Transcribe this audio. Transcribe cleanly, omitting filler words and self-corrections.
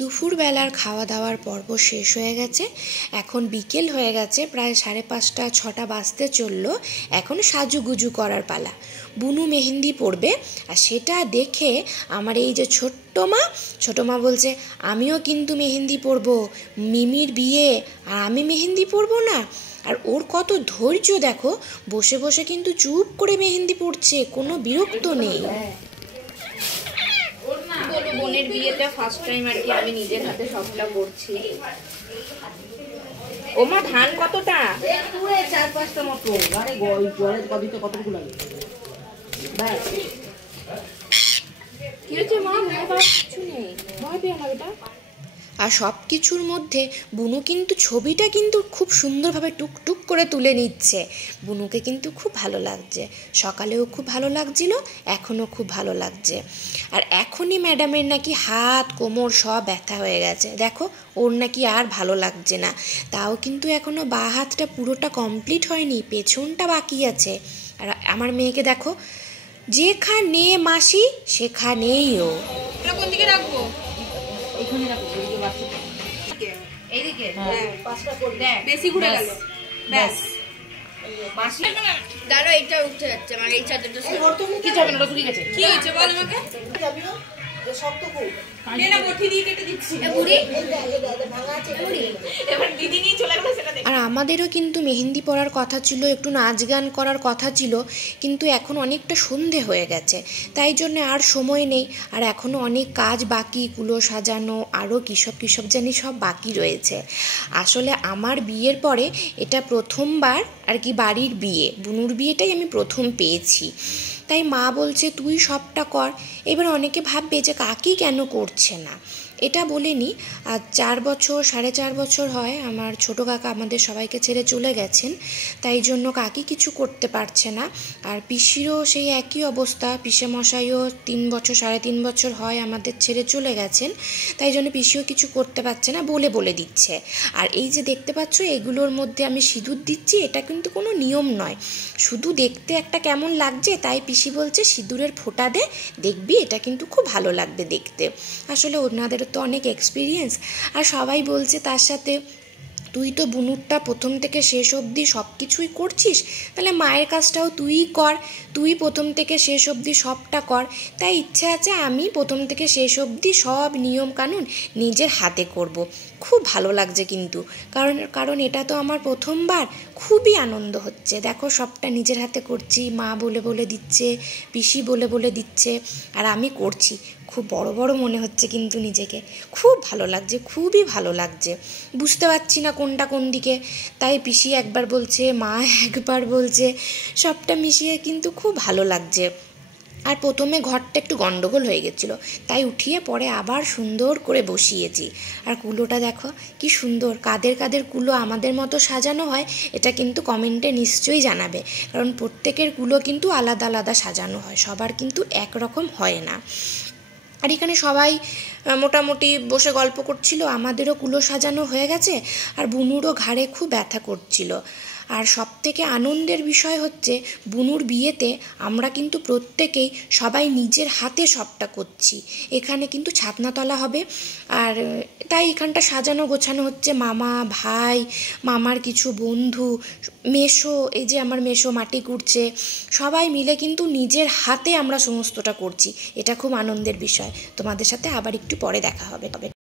দুপুরবেলার খাওয়া দাওয়ার পর্ব শেষ হয়ে গেছে। এখন বিকেল হয়ে গেছে, প্রায় 5:30 6টা বাজতে চললো। এখন সাজুগুজু করার পালা। বুনু মেহেন্দি পরবে, আর সেটা দেখে আমার এই যে ছোট্ট মা বলছে, আমিও কিন্তু মেহেন্দি পরবো, মিমির বিয়ে আর আমি মেহেন্দি পরবো না। আর ওর কত ধৈর্য দেখো, বসে বসে কিন্তু চুপ করে মেহেন্দি পড়ছে, কোনো বিরক্ত নেই। বোনের বিয়েটা ফার্স্ট টাইম আর কি আমি নিজের হাতে সবটা করছি। ওমা ধান কতটা? 4-5টা মতো। আরে জলের কদিতে কতটুকু লাগে? ব্যাস। কি হচ্ছে মা? কিছু নেই, ভয় পেও না বেটা। আর সব কিছুর মধ্যে বুনু কিন্তু ছবিটা কিন্তু খুব সুন্দরভাবে টুকটুক করে তুলে নিচ্ছে। বুনুকে কিন্তু খুব ভালো লাগছে, সকালেও খুব ভালো লাগছিল, এখনও খুব ভালো লাগছে। আর এখনই ম্যাডামের নাকি হাত কোমর সব ব্যথা হয়ে গেছে, দেখো ওর নাকি আর ভালো লাগছে না। তাও কিন্তু এখনও বাঁ হাতটা পুরোটা কমপ্লিট হয়নি, পেছনটা বাকি আছে। আর আমার মেয়েকে দেখো, যেখানে মাসি সেখানেই ও। কোন দিকে রাখবো? এখানে রাখো, এদিকে বাচ্চা। এইদিকে? হ্যাঁ, 5টা করে দেখ বেশি ঘুরে গেল। ব্যাস। মাসি দাঁড়া, এইটা উঠে যাচ্ছে আমার, এই চাদরটা কি যাবে না, ওটা শুকিয়ে গেছে। কি হয়েছে বল আমাকে। যাবি না? এ শক্ত খুব। না বটি দিয়ে কেটে দিচ্ছি। বুড়ি ভাঙা আছে। এবার দিদি নিয়ে চলে গেল সেটা দেখ। আর আমাদেরও কিন্তু মেহেন্দি পরার কথা ছিল, একটু নাচ গান করার কথা ছিল, কিন্তু এখন অনেকটা সন্ধে হয়ে গেছে, তাই জন্য আর সময় নেই। আর এখনও অনেক কাজ বাকি, কুলো সাজানো, আরও কিসব জানি সব বাকি রয়েছে। আসলে আমার বিয়ের পরে এটা প্রথমবার আর কি বাড়ির বিয়ে, বুনুর বিয়েটাই আমি প্রথম পেয়েছি। তাই মা বলছে তুই সবটা কর। এবার অনেকে ভাববে যে কাকি কেন করছে না, এটা বলেনি। আর 4 বছর 4.5 বছর হয় আমার ছোটো কাকা আমাদের সবাইকে ছেড়ে চলে গেছেন, তাই জন্য কাকি কিছু করতে পারছে না। আর পিসিরও সেই একই অবস্থা, পিসেমশাইও 3 বছর 3.5 বছর হয় আমাদের ছেড়ে চলে গেছেন, তাই জন্য পিসিও কিছু করতে পারছে না, বলে দিচ্ছে। আর এই যে দেখতে পাচ্ছ এগুলোর মধ্যে আমি সিঁদুর দিচ্ছি, এটা কিন্তু কোনো নিয়ম নয়, শুধু দেখতে একটা কেমন লাগছে তাই পিসি বলছে সিঁদুরের ফোঁটা দে, দেখবি এটা কিন্তু খুব ভালো লাগবে দেখতে। আসলে ওনাদের তো অনেক এক্সপিরিয়েন্স। আর সবাই বলছে তার সাথে, তুই তো বুনুরটা প্রথম থেকে শেষ অবধি সব কিছুই করছিস, তাহলে মায়ের কাজটাও তুইই কর, তুই প্রথম থেকে শেষ অবধি সবটা কর। তাই ইচ্ছে আছে আমি প্রথম থেকে শেষ অবধি সব নিয়ম কানুন নিজের হাতে করব। খুব ভালো লাগছে কিন্তু, কারণ এটা তো আমার প্রথমবার, খুবই আনন্দ হচ্ছে। দেখো সবটা নিজের হাতে করছি, মা বলে দিচ্ছে, পিসি বলে দিচ্ছে, আর আমি করছি। খুব বড় মনে হচ্ছে কিন্তু নিজেকে, খুব ভালো লাগছে, খুবই ভালো লাগছে। বুঝতে পারছি না কোনটা কোন দিকে, তাই পিসি একবার বলছে, মা একবার বলছে, সবটা মিশিয়ে কিন্তু খুব ভালো লাগছে। আর প্রথমে ঘরটা একটু গন্ডগোল হয়ে গেছিলো, তাই উঠিয়ে পরে আবার সুন্দর করে বসিয়েছি। আর কুলোটা দেখো কি সুন্দর, কাদের কুলো আমাদের মতো সাজানো হয় এটা কিন্তু কমেন্টে নিশ্চয়ই জানাবে, কারণ প্রত্যেকের কুলো কিন্তু আলাদা সাজানো হয়, সবার কিন্তু একরকম হয় না। আর এখানে সবাই মোটামুটি বসে গল্প করছিল, আমাদেরও কুলো সাজানো হয়ে গেছে, আর বুনুরও ঘাড়ে খুব ব্যথা করছিল। আর সবথেকে আনন্দের বিষয় হচ্ছে বুনুর বিয়েতে আমরা কিন্তু প্রত্যেকেই সবাই নিজের হাতে সবটা করছি। এখানে কিন্তু ছাতনাতলা হবে, আর তাই এখানটা সাজানো গোছানো হচ্ছে। মামা, ভাই, মামার কিছু বন্ধু, মেসো, এই যে আমার মেসো মাটি কুড়ছে, সবাই মিলে কিন্তু নিজের হাতে আমরা সমস্তটা করছি। এটা খুব আনন্দের বিষয়। তোমাদের সাথে আবার একটু পরে দেখা হবে।